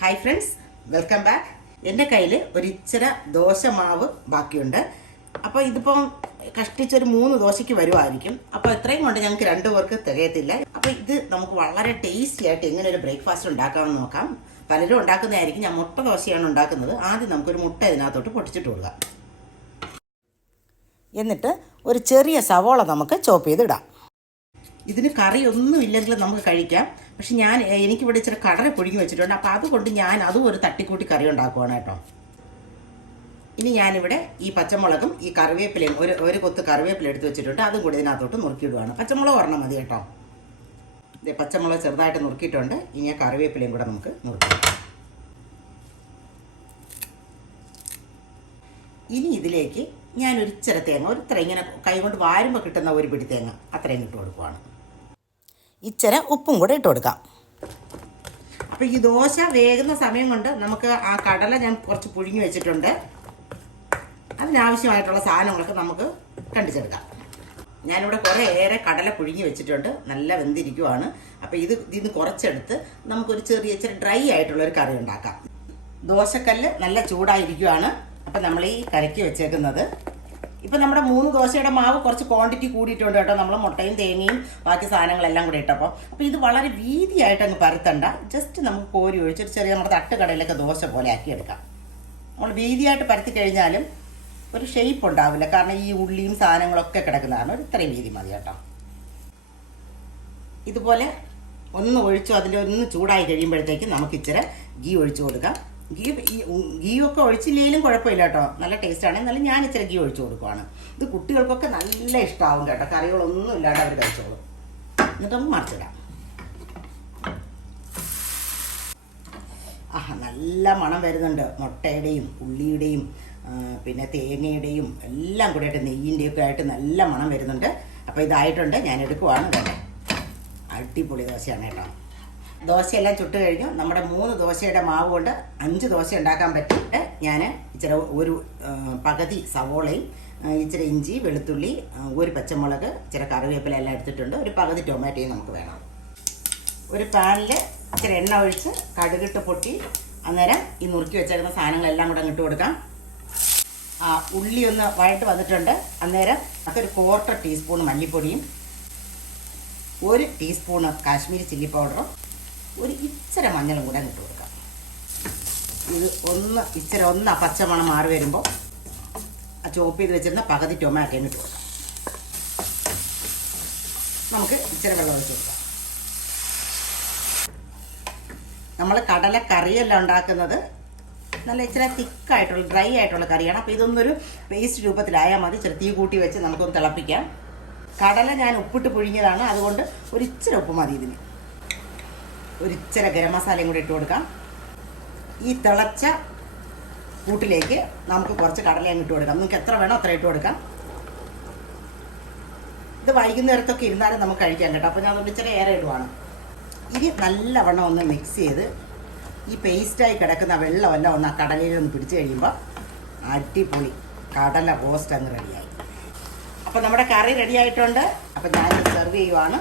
Hi friends welcome back എന്റെ കയ്യിൽ ഒരിച്ചിര ദോശ മാവ് ബാക്കിയുണ്ട്. അപ്പോൾ ഇതിപ്പം കഷ്ടിച്ചൊരു മൂന്ന് ദോശയ്ക്ക് വരുമായിരിക്കും അപ്പോൾ ഇത്രയും കൊണ്ട് ഞങ്ങൾക്ക് രണ്ടു പേർക്ക് തികയത്തില്ല. അപ്പോൾ ഇത് നമുക്ക് വളരെ ടേസ്റ്റി ആയിട്ട് എങ്ങനെ ഒരു ബ്രേക്ക്ഫാസ്റ്റ് ഉണ്ടാക്കാമെന്ന് നോക്കാം. പലരും ഉണ്ടാക്കുന്നതായിരിക്കും. ഞാൻ മുട്ട ദോശയാണ് ഉണ്ടാക്കുന്നത്. ആദ്യം നമുക്കൊരു മുട്ട ഇതിനകത്തോട്ട് പൊട്ടിച്ചിട്ട് കൊടുക്കാം. എന്നിട്ട് ഒരു ചെറിയ സവോള നമുക്ക് ചോപ്പ് ചെയ്തിടാം ഇതിന് കറി ഒന്നും ഇല്ലെങ്കിലും നമുക്ക് കഴിക്കാം. പക്ഷെ ഞാൻ എനിക്കിവിടെ ഇച്ചിരി കടല പൊഴുകി വെച്ചിട്ടുണ്ട്. അപ്പോൾ അതുകൊണ്ട് ഞാൻ അതും ഒരു തട്ടിക്കൂട്ടി കറി ഉണ്ടാക്കുവാണ് കേട്ടോ. ഇനി ഞാനിവിടെ ഈ പച്ചമുളകും ഈ കറിവേപ്പിലയും ഒരു ഒരു കൊത്ത് കറിവേപ്പില എടുത്ത് വെച്ചിട്ടുണ്ട്. അതും കൂടി ഇതിനകത്തോട്ട് നുറുക്കിയിടുവാണ്. പച്ചമുളക് ഒരെണ്ണം മതി കേട്ടോ. ഇത് പച്ചമുളക് ചെറുതായിട്ട് നുറുക്കിയിട്ടുണ്ട്. ഇനി ആ കറിവേപ്പിലയും കൂടെ നമുക്ക് നുറുക്കാം. ഇനി ഇതിലേക്ക് ഇച്ചിര തേങ്ങ ഒരു ഇത്ര ഇങ്ങനെ കൈകൊണ്ട് വാരുമ്പോൾ കിട്ടുന്ന ഒരു പിടി തേങ്ങ അത്രയും ഇട്ട് കൊടുക്കുവാണ്. ഇച്ചിര ഉപ്പും കൂടെ ഇട്ട് കൊടുക്കാം. അപ്പോൾ ഈ ദോശ വേകുന്ന സമയം കൊണ്ട് നമുക്ക് ആ കടല ഞാൻ കുറച്ച് പുഴുങ്ങി വെച്ചിട്ടുണ്ട്. അതിനാവശ്യമായിട്ടുള്ള സാധനങ്ങളൊക്കെ നമുക്ക് കണ്ടിച്ചെടുക്കാം. ഞാനിവിടെ കുറേ ഏറെ കടല പുഴുങ്ങി വെച്ചിട്ടുണ്ട്. നല്ല വെന്തിരിക്കുവാണ്. അപ്പോൾ ഇത് ഇതിന് കുറച്ചെടുത്ത് നമുക്കൊരു ചെറിയ ഇച്ചിരി ഡ്രൈ ആയിട്ടുള്ളൊരു കറി ഉണ്ടാക്കാം. ദോശക്കല്ല് നല്ല ചൂടായിരിക്കുവാണ്. അപ്പം നമ്മൾ ഈ കരക്കി വെച്ചേക്കുന്നത് ഇപ്പം നമ്മുടെ മൂന്ന് ദോശയുടെ മാവ് കുറച്ച് ക്വാണ്ടിറ്റി കൂടിയിട്ടുണ്ട് കേട്ടോ. നമ്മൾ മുട്ടയും തേങ്ങയും ബാക്കി സാധനങ്ങളെല്ലാം കൂടി ഇട്ടപ്പോൾ അപ്പോൾ ഇത് വളരെ വീതിയായിട്ട് അങ്ങ് പരത്തണ്ട. ജസ്റ്റ് നമുക്ക് കോരി ഒഴിച്ചിട്ട് ചെറിയ നമ്മുടെ തട്ടുകടയിലൊക്കെ ദോശ പോലെ ആക്കിയെടുക്കാം. നമ്മൾ വീതിയായിട്ട് പരത്തി കഴിഞ്ഞാലും ഒരു ഷേപ്പ് ഉണ്ടാവില്ല. കാരണം ഈ ഉള്ളിയും സാധനങ്ങളൊക്കെ കിടക്കുന്നതാണ് ഒരു ഇത്രയും വീതി മതി കേട്ടോ. ഇതുപോലെ ഒന്ന് ഒഴിച്ചു അതിന്റെ ഒന്ന് ചൂടായി കഴിയുമ്പോഴത്തേക്കും നമുക്ക് ഇച്ചിരി ഗീ ഒഴിച്ചു കൊടുക്കാം. ഗീ ഗീ ഒക്കെ ഒഴിച്ചില്ലെങ്കിലും കുഴപ്പമില്ല കേട്ടോ. നല്ല ടേസ്റ്റാണ് എന്നാലും ഞാൻ ഇച്ചിരി ഗീ ഒഴിച്ചു കൊടുക്കുവാണ്. ഇത് കുട്ടികൾക്കൊക്കെ നല്ല ഇഷ്ടമാവും കേട്ടോ. കറികളൊന്നും ഇല്ലാണ്ട് അവർ കഴിച്ചോളും. എന്നിട്ട് നമുക്ക് മറിച്ചിടാം. ആഹ് നല്ല മണം വരുന്നുണ്ട്. മുട്ടയുടെയും ഉള്ളിയുടെയും പിന്നെ തേങ്ങയുടെയും എല്ലാം കൂടെ ആയിട്ട് നെയ്യിന്റെയും ഒക്കെ ആയിട്ട് നല്ല മണം വരുന്നുണ്ട്. അപ്പോൾ ഇതായിട്ടുണ്ട്. ഞാൻ എടുക്കുവാണ്. അടിപൊളി ദോശയാണ് കേട്ടോ. ദോശയെല്ലാം ചുട്ട് കഴിഞ്ഞു. നമ്മുടെ മൂന്ന് ദോശയുടെ മാവ് കൊണ്ട് അഞ്ച് ദോശ ഉണ്ടാക്കാൻ പറ്റിയിട്ട് ഞാൻ ഇച്ചിരി ഒരു പകുതി സവോളയും ഇച്ചിരി ഇഞ്ചി വെളുത്തുള്ളി ഒരു പച്ചമുളക് ഇച്ചിരി കറിവേപ്പില എല്ലാം എടുത്തിട്ടുണ്ട്. ഒരു പകുതി ടൊമാറ്റോയും നമുക്ക് വേണം. ഒരു പാനിൽ ഇച്ചിരി എണ്ണ ഒഴിച്ച് കടുകിട്ട് പൊട്ടി അന്നേരം ഈ നുറുക്കി വെച്ചേക്കുന്ന സാധനങ്ങളെല്ലാം കൂടെ അങ്ങ് ഇട്ട് കൊടുക്കാം. ആ ഉള്ളി ഒന്ന് വഴട്ട് വന്നിട്ടുണ്ട്. അന്നേരം അതൊരു ക്വാർട്ടർ ടീസ്പൂൺ മല്ലിപ്പൊടിയും ഒരു ടീസ്പൂണ് കാശ്മീരി ചില്ലി പൗഡറും ഒരു ഇച്ചിരി മഞ്ഞളും കൂടെ ഇട്ട് കൊടുക്കാം. ഇത് ഒന്ന് ഇച്ചിരി ഒന്ന് പച്ചമണം മാറി വരുമ്പോൾ ആ ചോപ്പ് ചെയ്ത് വെച്ചിരുന്ന പകുതി ടൊമാറ്റോയും ഇട്ട് കൊടുക്കാം. നമുക്ക് ഇച്ചിരി വെള്ളം ഒഴിച്ച് കൊടുക്കാം. നമ്മൾ കടല കറിയല്ല ഉണ്ടാക്കുന്നത് നല്ല ഇച്ചിരി തിക്കായിട്ടുള്ള ഡ്രൈ ആയിട്ടുള്ള കറിയാണ്. അപ്പോൾ ഇതൊന്നൊരു പേസ്റ്റ് രൂപത്തിലായാൽ മതി. ഇച്ചിരി തീ കൂട്ടി വെച്ച് നമുക്കൊന്ന് തിളപ്പിക്കാം. കടല ഞാൻ ഉപ്പിട്ട് പുഴുങ്ങിയതാണ്. അതുകൊണ്ട് ഒരു ഇച്ചിരി ഉപ്പ് മതി ഇതിന്. ഒരു ഇച്ചിരി ഗരം മസാലയും കൂടി ഇട്ട് കൊടുക്കാം. ഈ തിളച്ച കൂട്ടിലേക്ക് നമുക്ക് കുറച്ച് കടലയും ഇട്ട് കൊടുക്കാം. നിങ്ങൾക്ക് എത്ര വേണോ അത്ര ഇട്ട് കൊടുക്കാം. ഇത് വൈകുന്നേരത്തൊക്കെ ഇരുന്നാലും നമുക്ക് കഴിക്കാൻ കേട്ടോ. അപ്പോൾ ഞാൻ അതുകൊണ്ട് ഇച്ചിരി ഏറെ ഇടുവാണ്. ഇനി നല്ലവണ്ണം ഒന്ന് മിക്സ് ചെയ്ത് ഈ പേസ്റ്റായി കിടക്കുന്ന വെള്ളമെല്ലാം ഒന്ന് ആ കടലയിൽ ഒന്ന് പിടിച്ച് കഴിയുമ്പോൾ അടിപൊളി കടല റോസ്റ്റ് അങ്ങ് റെഡിയായി അപ്പോൾ നമ്മുടെ കറി റെഡിയായിട്ടുണ്ട് അപ്പോൾ ഞാൻ സെർവ് ചെയ്യുവാണ്.